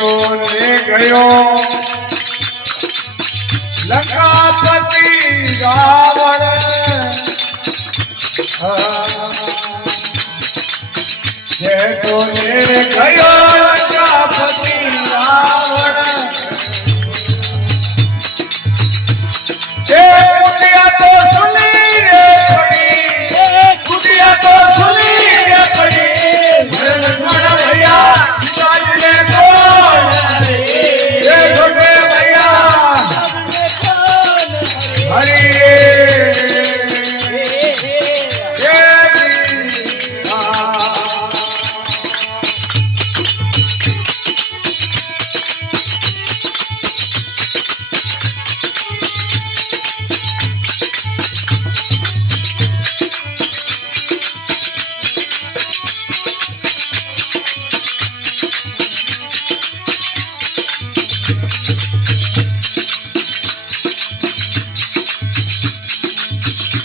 तो ले गयो लंकापति रावण ये तो ले गयो लंकापति रावण ये कुटिया तो सुनी रे पड़ी कुटिया तो सुनी रे पड़ी लक्ष्मण भैया पिताजी को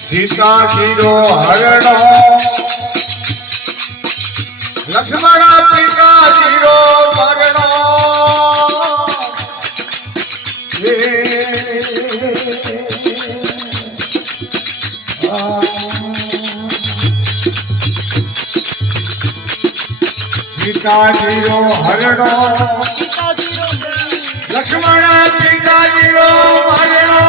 सीता जीरो हरणो लक्ष्मण पिता जीरो मरणो सीता जीरो हरणो लक्ष्मण पिता जीरो मरणो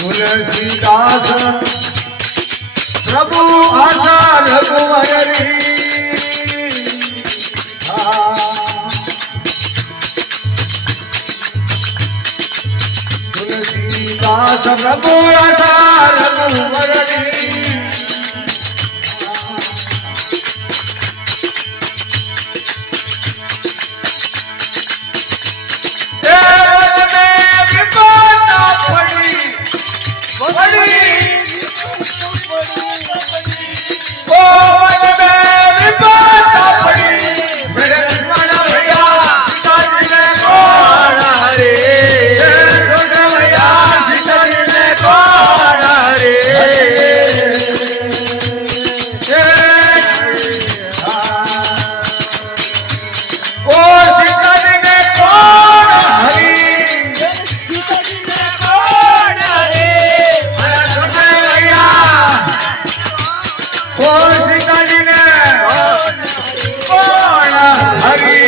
तुलसीदास प्रभु आशा रघुवरी तुलसीदास प्रभु आशा रघुवरी हरी